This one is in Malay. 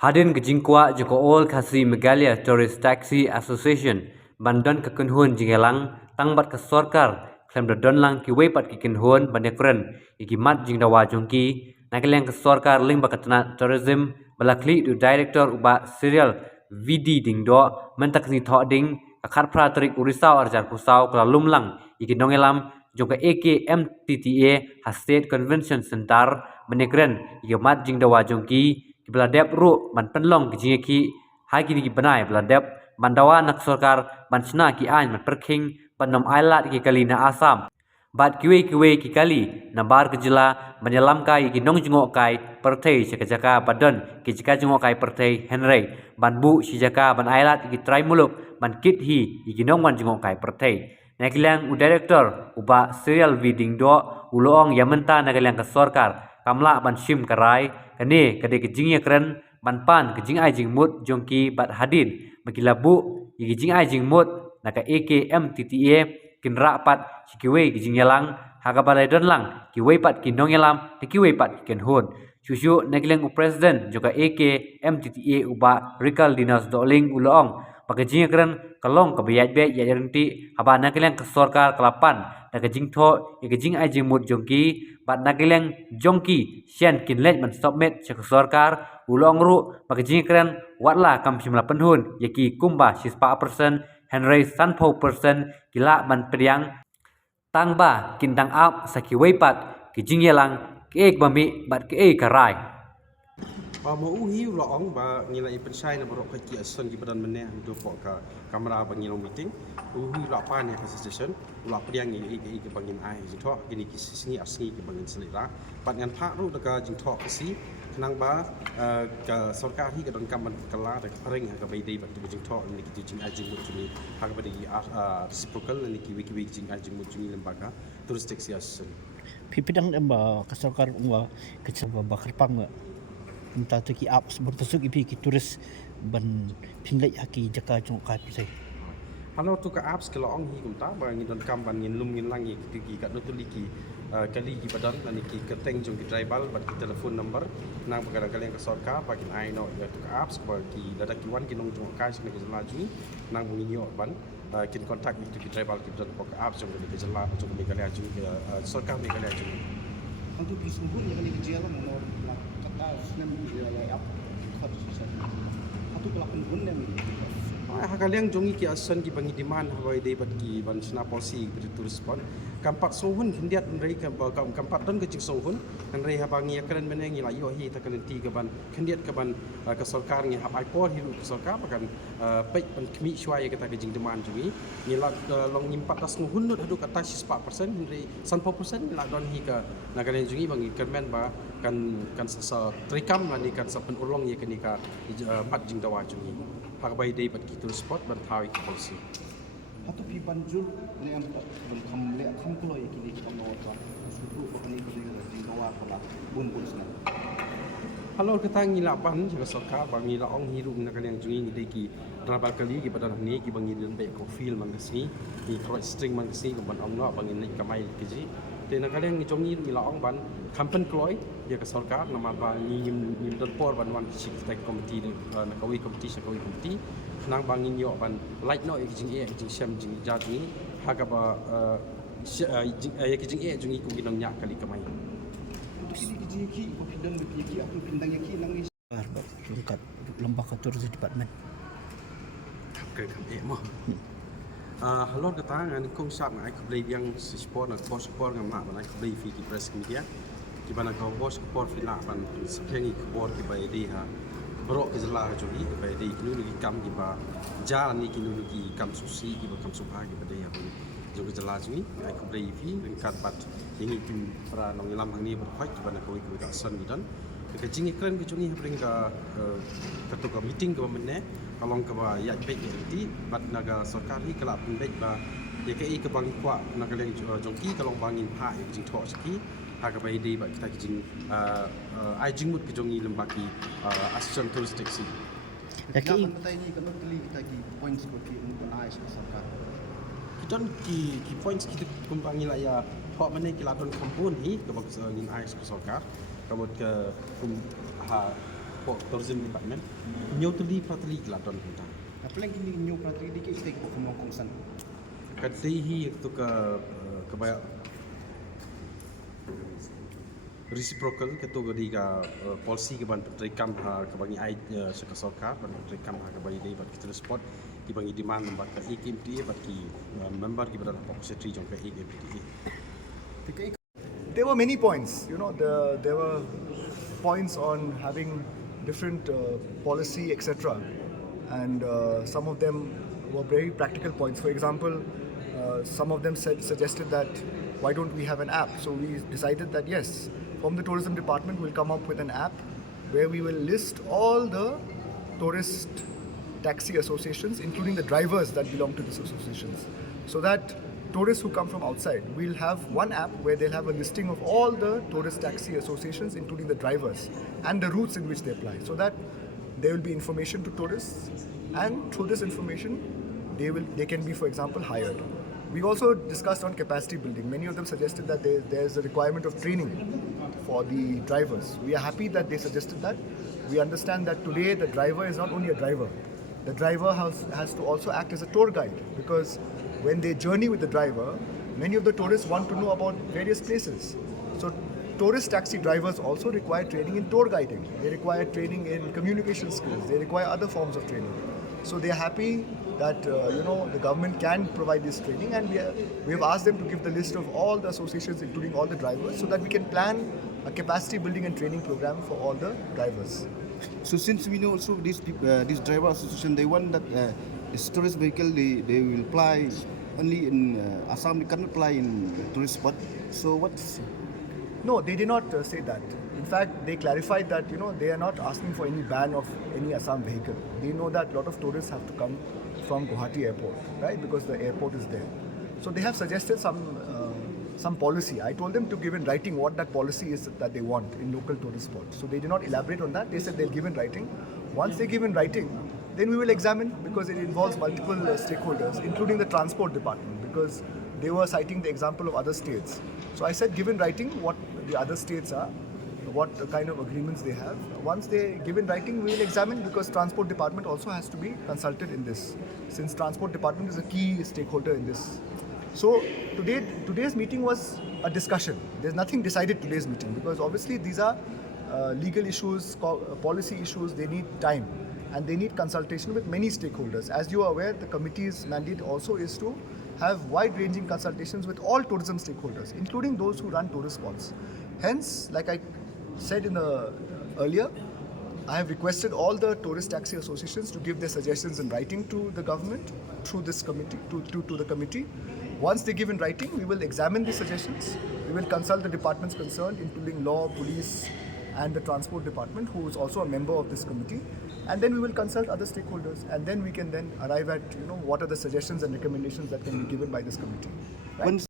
Hadin ke Jingkwa joko all kasi Megalia Tourist Taxi Association bandan ke kenhun jingelang tangbat ke Sorkar klem don lang Kiwei pat ke kenhun bandekren ikimat jingdawa jongki nakeleng ke Sorkar ling bakatna tourism balakli du director uba serial VD dingdo mentak ni thok ding akhat pra tarik urisau arjar pusau kala lumlang ikinongelam jongka AKMTTA State Convention Center bandekren ikimat jingdawa jongki beladep ru ban penlong ki hai kini ki benai beladep bandawa nak Sorkar ban sna ki ain man perking panom ailat ki kali na Asam bat kiwe ki kali na bar kejela menyelam kai ki nong jengok kai perthei jaka badan ki jaka jengok kai perthei Henry ban bu si jaka ban ailat ki trai muluk ban kit hi ki nong ban jengok kai perthei nakilang u director uba serial viding do ulong yamenta nakilang ke Sorkar kamla ban Shim karai kene kade ke Jingiakynduh ban pan ke Jingmut jongki bat hadin makilabu ke Jingmut naka AKMTTA kinra pat Kiwei ke Jingialang haga balai don lang Kiwei pat kinongelam te Kiwei pat kenhun susu nagleng president joka AKMTTA uba Rikal Dinas Doling ulong pakai Jingiakynduh kalong ke bayat ya renti haba nagleng ke Sorkar kelapan naka Jingtho ke Jingmut jongki bat nageleng jongki sian kinlet man stopmet cek Sorkar ulong ru pakai Jingiakynduh watla kam simla penhun yaki kumba 6% Henry sanpo persen kila ban Pdiang tangba kintang ap sakiwei pat ki Jingyalang ke ek bami bat ke ek karai mau uhi ulang ba ngilai pensai na barok ki ason ki badan meneh do pok ka kamera ba ngilong meeting uhi la pa ne ka session la Pdiang ni ki bangin ai ji tho kini ki sini asni ki bangin selira pat ngan pha ru da jing tho si kenang ba ka Sorkar hi ka don kam ban kala da ring ka bai dei bat jing tho ni ki jing ai jing mut ni ha ka bai reciprocal ni ki jing ai jing mut ni lembaga touristik siasan Pdiang ba ka Sorkar wa ke coba bakar pang entah tu ki apps bertusuk ipi ki turis ban pinglai haki jaka jong kai pisai halo tu ka apps kalau ong hi kum ta ba ngin don kam ban ngin lum ngin lang ki ka no tu liki kali ki badan dan ki keteng jong ki tribal bat ki telefon number nang bagara kali ka Sorkar ba kin ai no ya tu ka apps ba ki dada ki wan ki nong jong kai sne ki laju nang bungi yo ban kin kontak ki tribal ki don ka apps jong ki jela jong ki kali aju Sorkar ni kali aju untuk disungguh yang ini kejala mau kata senam ya apa kata susah atau kelakuan pun yang kalian jongi ki asan ki bangi demand hawai dei bat ki ban sna policy ki turis pon kampat sohun hindiat rei ka kampat don ke cik sohun kan rei habangi akran meneng ila yo hi ta kan ti ka ban hindiat ka ban ka Sorkar ngi hab ai por hiru ka Sorkar kan pek ban kmi shwai ka ta ke jing demand jongi ni la long nyimpat das nguhun nut hadu kata 4% rei 100% la don hi ka na kalian jongi bangi kermen ba kan sa trikam ni kan sa pen ulong ye kan ka mat jing dawa jongi hak bai dei bat ki tur spot ban thawi ki policy atau pi banjul ni am tak kam le kam klo ye kini ki no ta suku ko ni ko ni dawa pala bun sna halo kita ngila ban ka Sorkar ba ngila ong hiru na kalian jungi ni dei ki rabal kali ki badan ni ki bangi den be ko feel mangasi ki cross string mangasi ko ban ong no bangin ni kamai ki ji te na kalian ni jongi ngila ong ban kampen kloi ya ka Sorkar nama ba ni nim don por ban wan sik stek committee na kawi committee nang bangin yo ban like no jing Shim jing jati haga ba ya jing jing ku ginong nya kali kamai kini ki ko pindang ki aku pindang ki nang ni arba jungkat lembaga tourism department ke kam mo halo ka ta ngan kong sak ngai ku blai yang sport na sport ngam ma ban ku blai fi ki press media ki bana ka sport fi la ban sephengi ku bor ki bai di ha borok ke jela jodi ke bai di kinu lagi kam ki ba jalan ni kinu lagi kam susi ki ba kam supha ki bai ha jong ke jela jui ai ku blai fi kat bat ini tu pra nong lam hang ni berkhoi ki bana ka wi ku ka san ni dan ke Jingiakynduh ke jungi bring ka ketua meeting ke menne kalong ke ba ya pek di bat naga Sorkar hi kala pun baik ba ya ke ke bang kwa naga leng jongki kalong bangin pha ya jing tho ski ha ka bai di ba kita jing ai jingmut ke jongi lembaki assistant touristic si Yaki kata ini kan kali kita ki points ko ki untuk ais Sorkar kita ki points kita kumpangi la ya tho menne ki la don kampun hi ke bang ngin ais Sorkar kabut ke ha pok tourism department nyo tuli pratli gladon kita Apalagi kini new pratri dikit stake pokemon kongsan. katihi itu ke banyak reciprocal kategori ka policy ke ban petrikam ke bangi ai seka sorkar ban petrikam ke bangi dei bat kita sport ki bangi demand number ka AKMTTA bat ki member ki berada pok secretary jong ka AKMTTA. There were many points. There were points on having different policy, etc. And some of them were very practical points. For example, some of them suggested that why don't we have an app? So we decided that yes, from the tourism department we'll come up with an app where we will list all the tourist taxi associations, including the drivers that belong to these associations, so that tourists who come from outside will have one app where they'll have a listing of all the tourist taxi associations, including the drivers and the routes in which they apply, so that there will be information to tourists, and through this information they can be, for example, hired. We also discussed on capacity building. Many of them suggested that there's a requirement of training for the drivers. We are happy that they suggested that. We understand that today the driver is not only a driver. The driver has to also act as a tour guide, because when they journey with the driver, many of the tourists want to know about various places. So tourist taxi drivers also require training in tour guiding. They require training in communication skills. They require other forms of training. So they are happy that the government can provide this training, and we have asked them to give the list of all the associations, including all the drivers, so that we can plan a capacity building and training program for all the drivers. So since we know also this driver association, they want that this tourist vehicle they will apply only in Assam. They cannot apply in tourist spot. So what's No, they did not say that. In fact, they clarified that they are not asking for any ban of any Assam vehicle. They know that a lot of tourists have to come from Guwahati airport, right? Because the airport is there. So they have suggested some policy. I told them to give in writing what that policy is that they want in local tourist spots. So they did not elaborate on that. They said they'll give in writing. Once they give in writing, then we will examine, because it involves multiple stakeholders, including the transport department, because they were citing the example of other states. So I said, give in writing what the other states are, what kind of agreements they have. Once they give in writing, we will examine, because transport department also has to be consulted in this, since transport department is a key stakeholder in this. So today's meeting was a discussion. There's nothing decided today's meeting, because obviously these are legal issues, policy issues. They need time, and they need consultation with many stakeholders. As you are aware, the committee's mandate also is to have wide-ranging consultations with all tourism stakeholders, including those who run tourist spots. Hence, like I said earlier, I have requested all the tourist taxi associations to give their suggestions in writing to the government through this committee, to the committee. Once they give in writing, we will examine the suggestions. We will consult the departments concerned, including law, police, and the transport department, who is also a member of this committee. And then we will consult other stakeholders, and then we can then arrive at what are the suggestions and recommendations that can be given by this committee. Right?